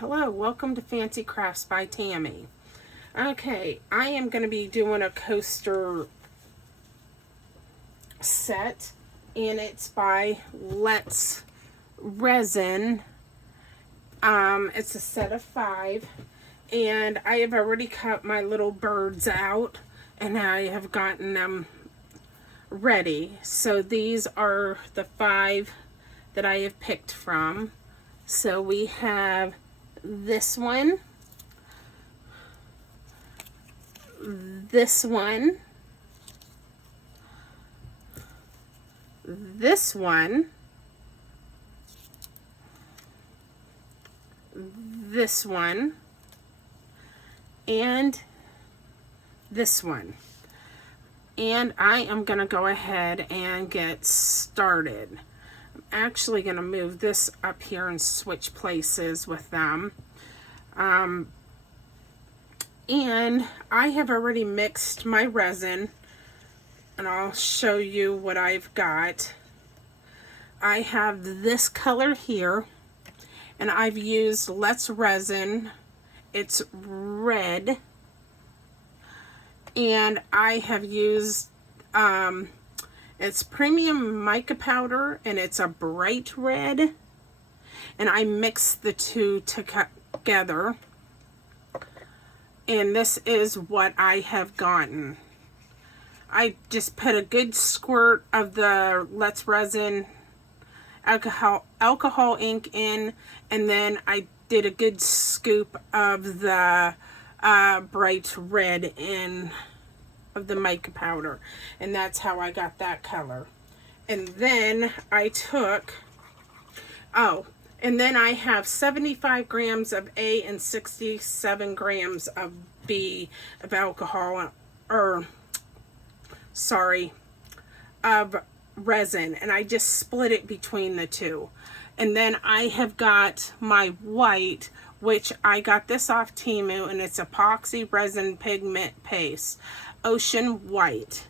Hello, welcome to Fancy Crafts by Tammy. Okay, I am going to be doing a coaster set, and it's by Let's Resin. It's a set of 5, and I have already cut my little birds out, and I have gotten them ready. So these are the 5 that I have picked from. So we have this one, this one, this one, this one, and this one. And I am going to go ahead and get started. I'm actually going to move this up here and switch places with them. And I have already mixed my resin, and I'll show you what I've got. I have this color here, and I've used Let's Resin. It's red, and I have used it's premium mica powder, and it's a bright red, and I mixed the two together, and this is what I have gotten. I just put a good squirt of the Let's Resin alcohol ink in, and then I did a good scoop of the bright red in of the mica powder, and that's how I got that color. And then I took and then I have 75 grams of A and 67 grams of B of alcohol, or sorry, of resin, and I just split it between the two. And then I have got my white, which I got this off Temu, and it's epoxy resin pigment paste, ocean white.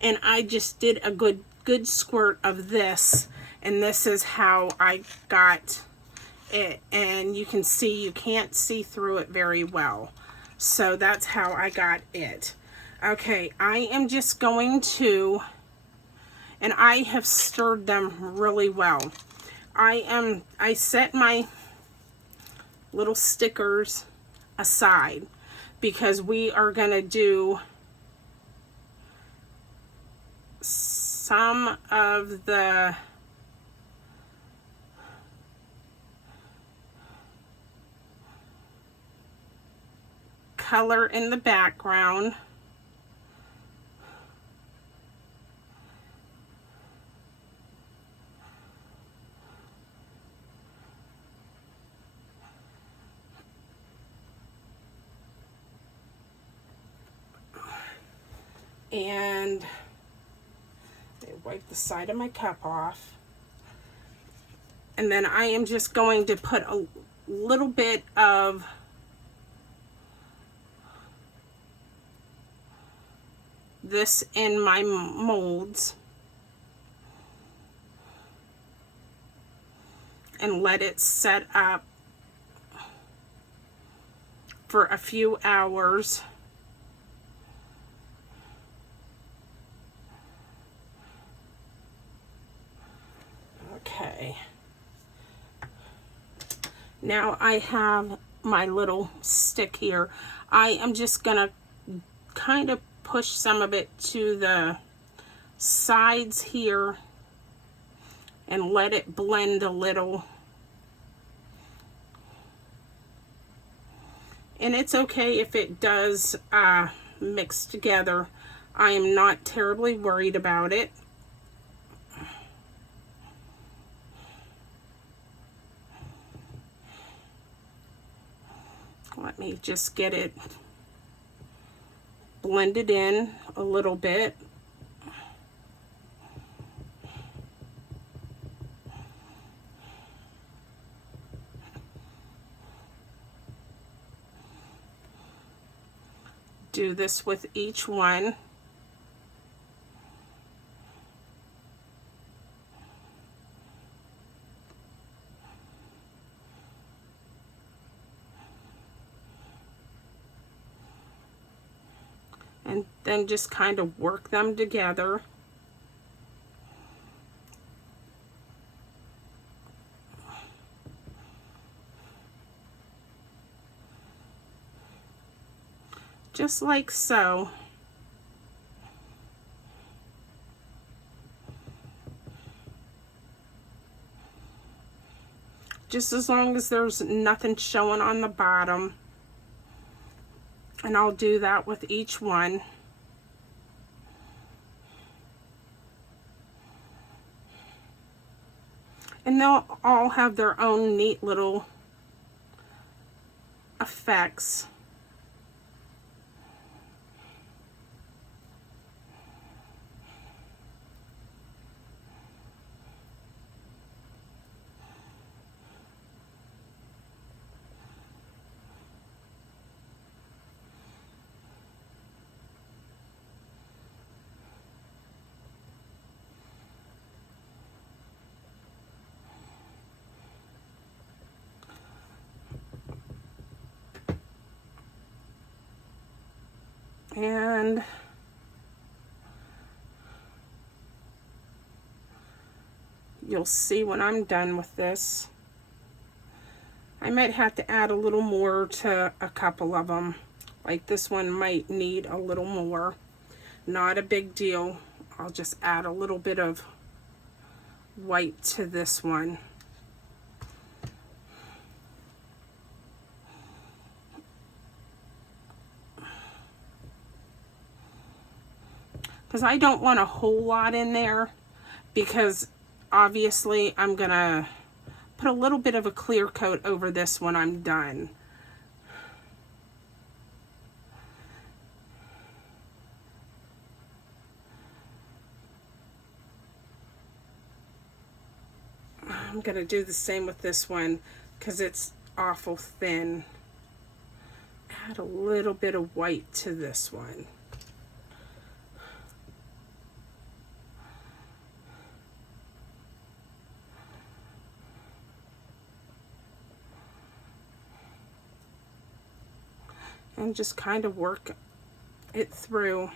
And I just did a good squirt of this, and this is how I got it. And you can see, you can't see through it very well. So that's how I got it. Okay, I am just going to, and I have stirred them really well. I set my little stickers aside because we are going to do some of the color in the background. And I wipe the side of my cup off. And then I am just going to put a little bit of this in my molds and let it set up for a few hours. Okay. Now I have my little stick here. I am just gonna kind of push some of it to the sides here and let it blend a little. And it's okay if it does mix together. I am not terribly worried about it. Let me just get it blended in a little bit. Do this with each one. and then just kind of work them together. Just like so. Just as long as there's nothing showing on the bottom. And I'll do that with each one. And they'll all have their own neat little effects. And you'll see when I'm done with this. I might have to add a little more to a couple of them. Like this one might need a little more. Not a big deal. I'll just add a little bit of white to this one. Because I don't want a whole lot in there, because obviously I'm gonna put a little bit of a clear coat over this when I'm done. I'm gonna do the same with this one because it's awful thin. Add a little bit of white to this one. And just kind of work it through.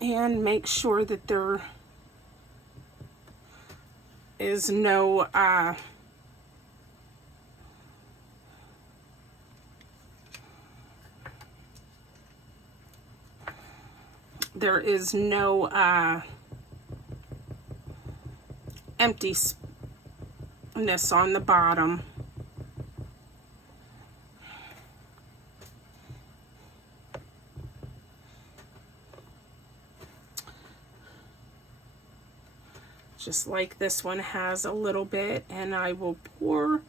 And make sure that there is no emptiness on the bottom. Just like this one has a little bit, and I will pour,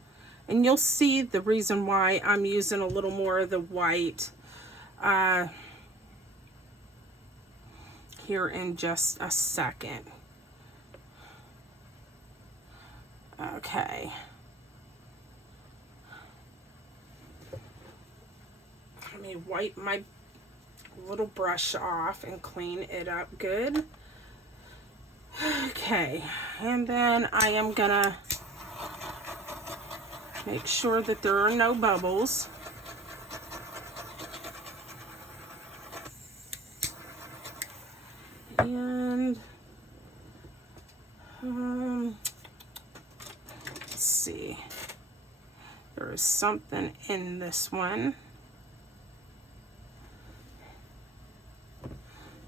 and you'll see the reason why I'm using a little more of the white here in just a second. Okay. Let me wipe my little brush off and clean it up good. Okay, and then I am gonna make sure that there are no bubbles. And let's see, there is something in this one.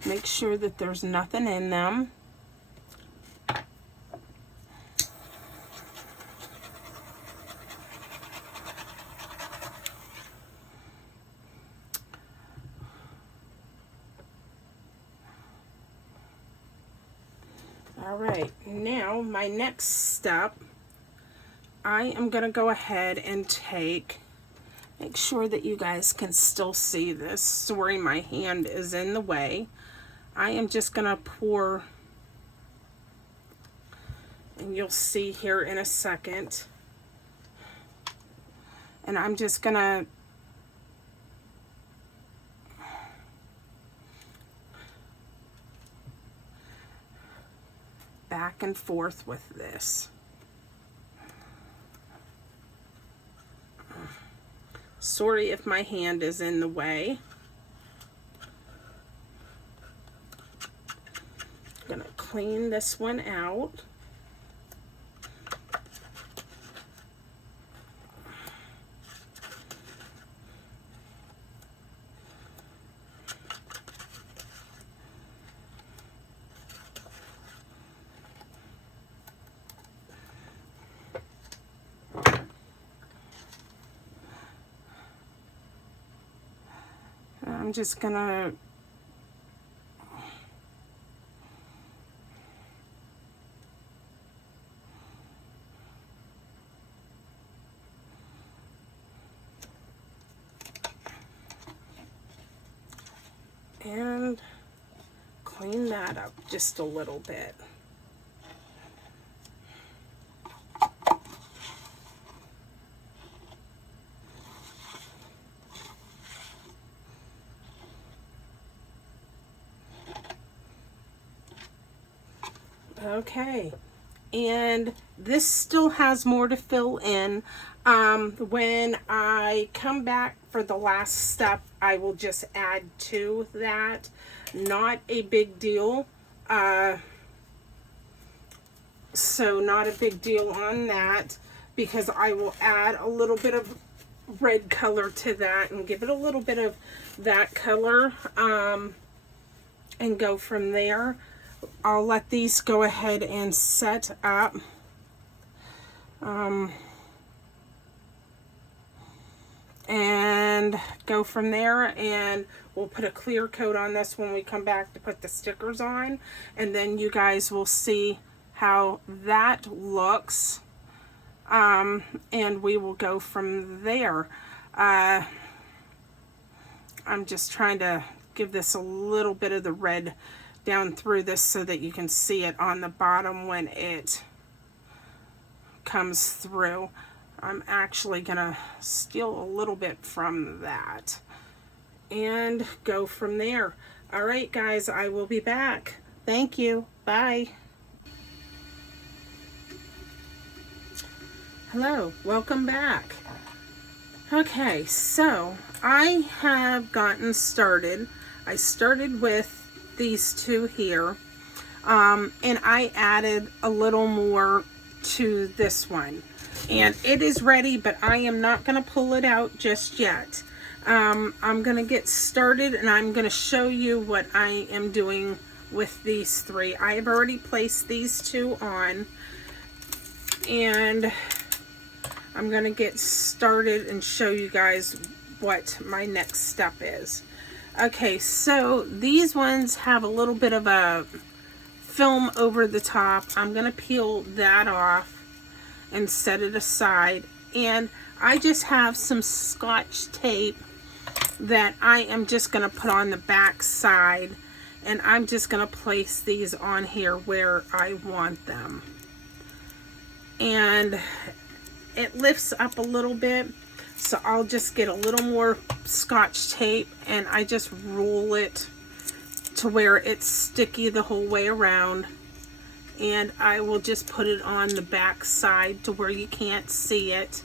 Make sure that there's nothing in them. All right, now my next step, I am going to go ahead and make sure that you guys can still see this. Sorry, my hand is in the way. I am just going to pour, and you'll see here in a second. And I'm just going to back and forth with this. Sorry if my hand is in the way. I'm gonna clean this one out. I'm just gonna and clean that up just a little bit. Okay, and this still has more to fill in. When I come back for the last step, I will just add to that. Not a big deal. So not a big deal on that, because I will add a little bit of red color to that and give it a little bit of that color, and go from there. I'll let these go ahead and set up. And go from there, and we'll put a clear coat on this when we come back to put the stickers on, and then you guys will see how that looks, and we will go from there. I'm just trying to give this a little bit of the red down through this so that you can see it on the bottom when it comes through. I'm actually gonna steal a little bit from that and go from there. All right, guys, I will be back. Thank you. Bye. Hello, welcome back. Okay, so I have gotten started. I started with these two here, and I added a little more to this one, and it is ready, but I am not going to pull it out just yet. I'm going to get started, and I'm going to show you what I am doing with these three. I have already placed these two on, and I'm going to get started and show you guys what my next step is. Okay, so these ones have a little bit of a film over the top. I'm going to peel that off and set it aside. And I just have some Scotch tape that I am just going to put on the back side. And I'm just going to place these on here where I want them. And it lifts up a little bit. So I'll just get a little more Scotch tape, and I just roll it to where it's sticky the whole way around. And I will just put it on the back side to where you can't see it,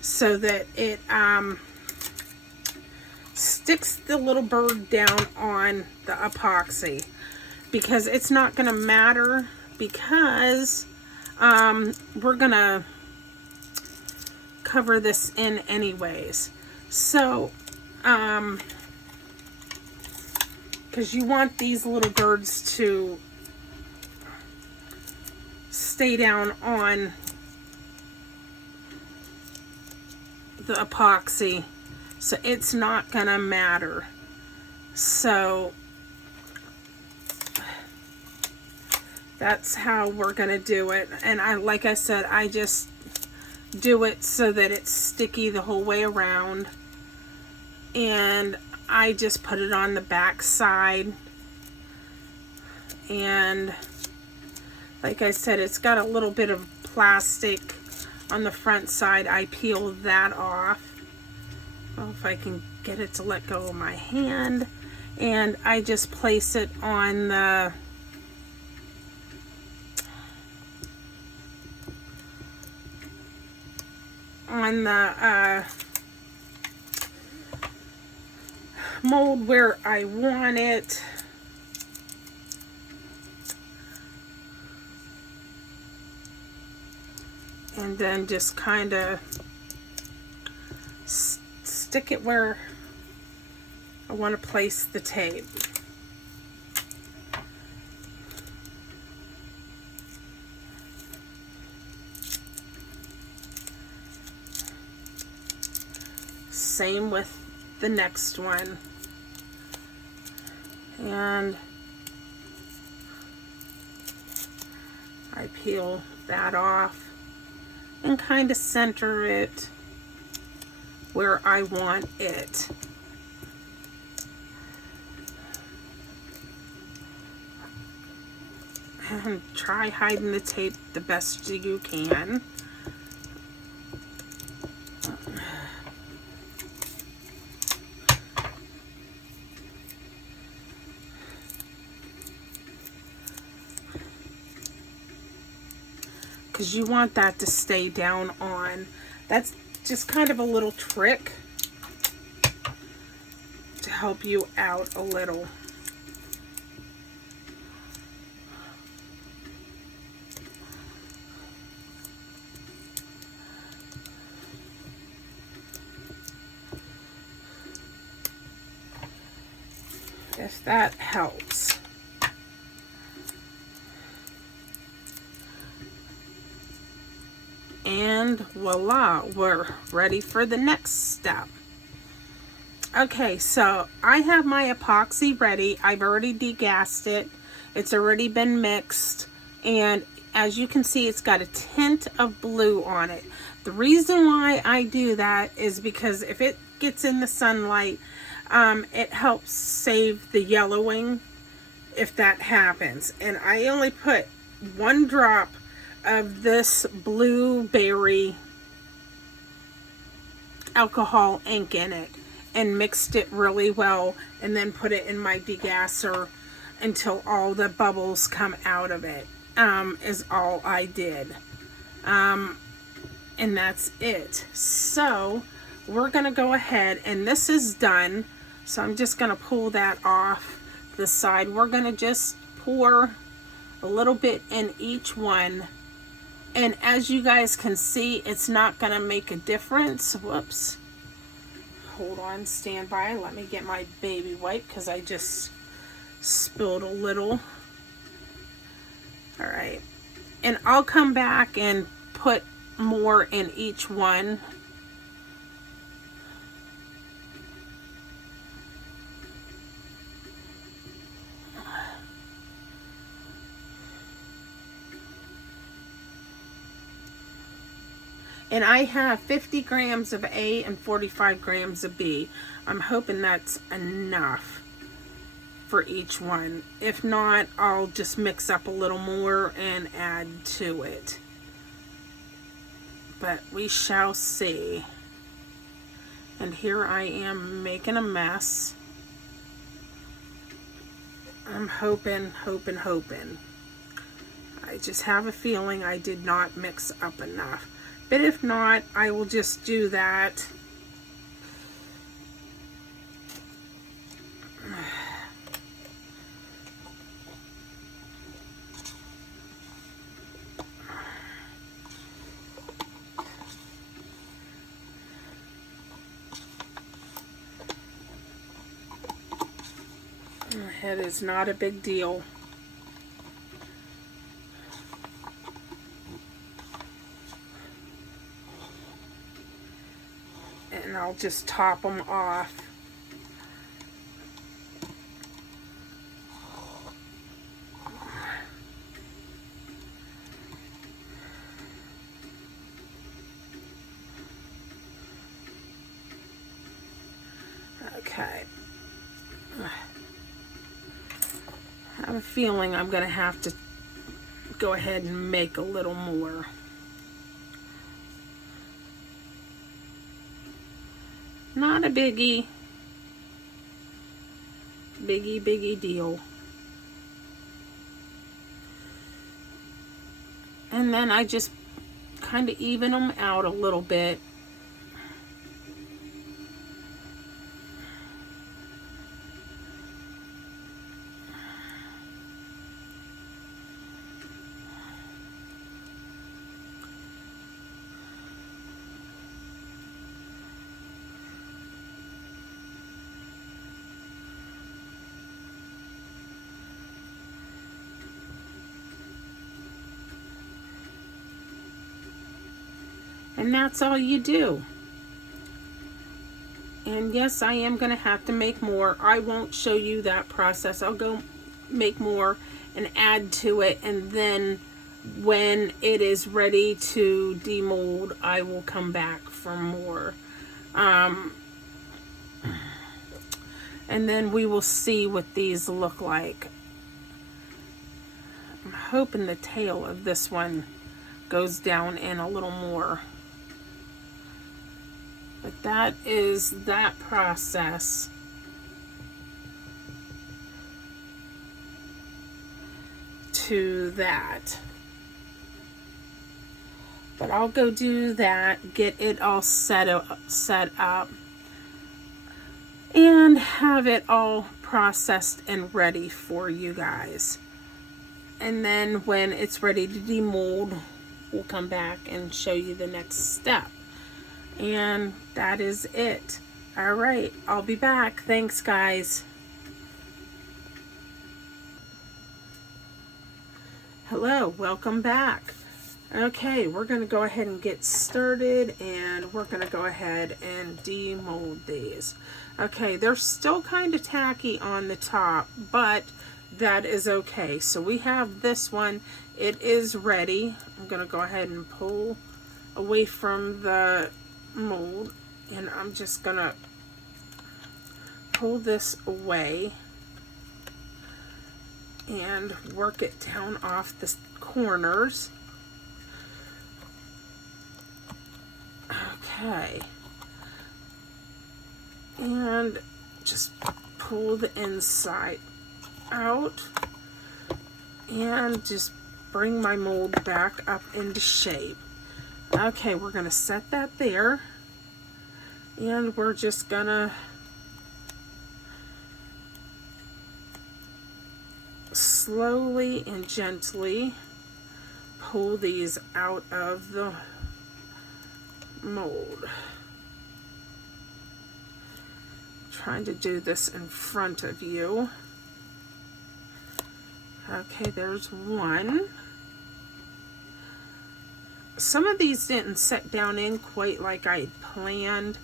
so that it sticks the little bird down on the epoxy. Because it's not going to matter, because we're going to cover this in anyways. So because you want these little birds to stay down on the epoxy, so it's not gonna matter. So that's how we're gonna do it. And like I said, I just do it so that it's sticky the whole way around, and I just put it on the back side. And like I said, it's got a little bit of plastic on the front side. I peel that off. Well, if I can get it to let go of my hand, and I just place it on the mold where I want it. And then just kind of stick it where I want to place the tape. Same with the next one. And I peel that off and kind of center it where I want it. And try hiding the tape the best you can. Because you want that to stay down on. That's just kind of a little trick to help you out a little. If that helps. And voila, we're ready for the next step. Okay, so I have my epoxy ready. I've already degassed it. It's already been mixed. And as you can see, it's got a tint of blue on it. The reason why I do that is because if it gets in the sunlight, it helps save the yellowing if that happens. And I only put 1 drop of this blueberry alcohol ink in it and mixed it really well, and then put it in my degasser until all the bubbles come out of it, is all I did. And that's it. So we're gonna go ahead, and this is done, so I'm just gonna pull that off the side. We're gonna just pour a little bit in each one. And as you guys can see, it's not going to make a difference. Whoops. Hold on, stand by. Let me get my baby wipe because I just spilled a little. All right. And I'll come back and put more in each one. And I have 50 grams of A and 45 grams of B. I'm hoping that's enough for each one. If not, I'll just mix up a little more and add to it. But we shall see. And here I am making a mess. I'm hoping. I just have a feeling I did not mix up enough. But if not, I will just do that. It is not a big deal. And I'll just top them off. Okay. I have a feeling I'm going to have to go ahead and make a little more. Not a biggie. Biggie deal. And then I just kind of even them out a little bit. And that's all you do. And yes, I am going to have to make more. I won't show you that process. I'll go make more and add to it, and then when it is ready to demold, I will come back for more. And then we will see what these look like. I'm hoping the tail of this one goes down in a little more. But that is that process. To that. But I'll go do that, get it all set up, and have it all processed and ready for you guys. And then when it's ready to demold, we'll come back and show you the next step. And that is it. All right, I'll be back. Thanks, guys. Hello, welcome back. Okay, we're going to go ahead and get started, and we're going to go ahead and demold these. Okay, they're still kind of tacky on the top, but that is okay. So we have this one. It is ready. I'm going to go ahead and pull away from the mold, and I'm just going to pull this away and work it down off the corners. Okay, and just pull the inside out and just bring my mold back up into shape. Okay, we're going to set that there, and we're just going to slowly and gently pull these out of the mold. Trying to do this in front of you. Okay, there's one. Some of these didn't set down in quite like I planned,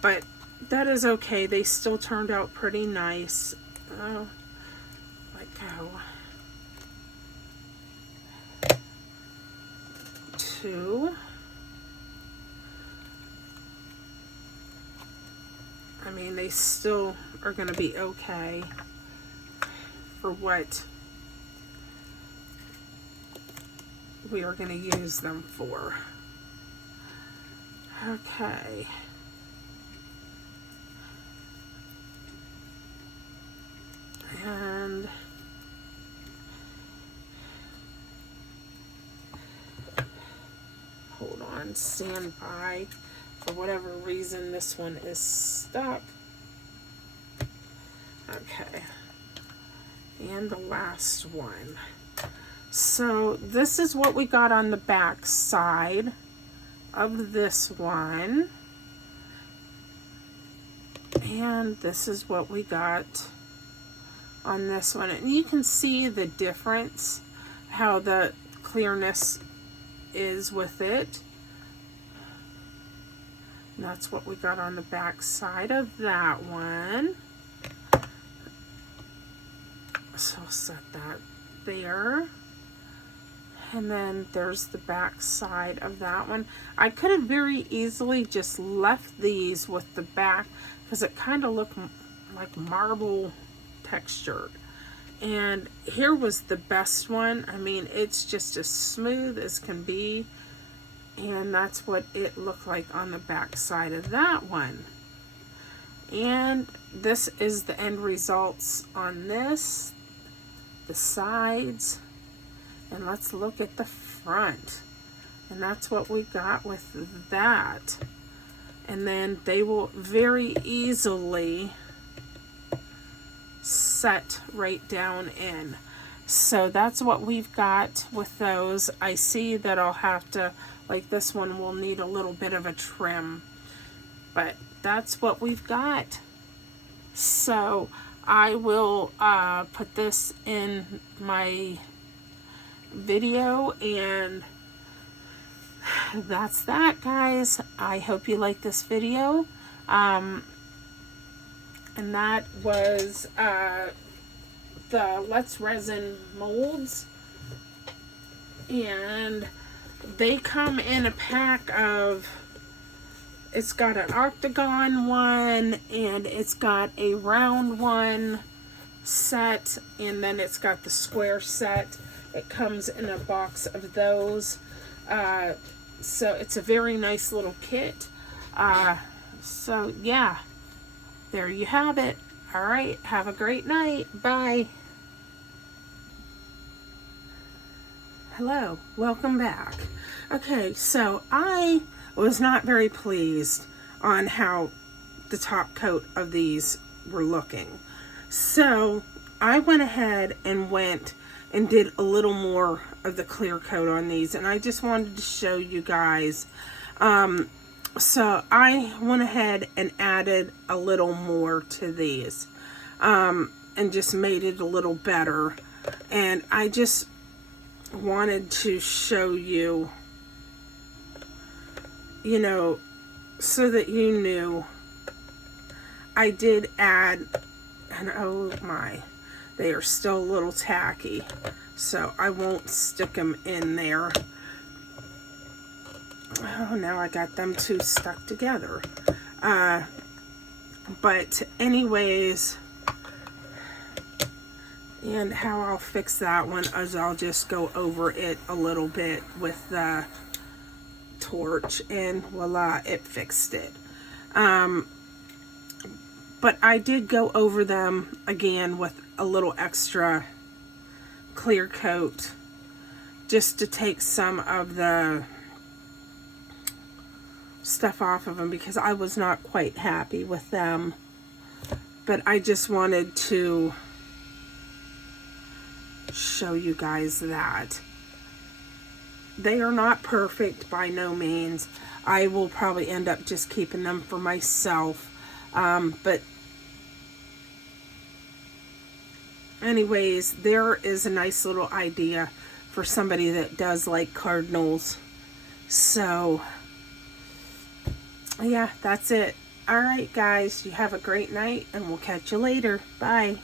but that is okay. They still turned out pretty nice. Oh, let go. 2. I mean, they still are going to be okay for what we are going to use them for. Okay. And hold on, stand by. For whatever reason, this one is stuck. Okay. And the last one. So this is what we got on the back side of this one. And this is what we got on this one. And you can see the difference, how the clearness is with it. And that's what we got on the back side of that one. So I'll set that there. And then there's the back side of that one. I could have very easily just left these with the back because it kind of looked like marble textured. And here was the best one. I mean, it's just as smooth as can be. And that's what it looked like on the back side of that one. And this is the end results on this, the sides, and let's look at the front. And that's what we got with that. And then they will very easily set right down in. So that's what we've got with those. I see that I'll have to, like this one will need a little bit of a trim, but that's what we've got. So I will put this in my video and that's that, guys. I hope you like this video. And that was the Let's Resin molds. And they come in a pack of, it's got an octagon one, and it's got a round one set, and then it's got the square set. It comes in a box of those. So it's a very nice little kit. So yeah, there you have it. All right, have a great night. Bye. Hello, welcome back. Okay, so I was not very pleased on how the top coat of these were looking. So I went ahead and did a little more of the clear coat on these, and I just wanted to show you guys. So I went ahead and added a little more to these, and just made it a little better. And I just wanted to show you, you know, so that you knew. I did add, and oh my, they are still a little tacky, so I won't stick them in there. Oh, now I got them two stuck together. But anyways, and how I'll fix that one is I'll just go over it a little bit with the torch, and voila, it fixed it. But I did go over them again with a little extra clear coat, just to take some of the stuff off of them, because I was not quite happy with them. But I just wanted to show you guys that they are not perfect by no means. I will probably end up just keeping them for myself. But anyways, there is a nice little idea for somebody that does like cardinals. So yeah, that's it. All right, guys, you have a great night, and we'll catch you later. Bye.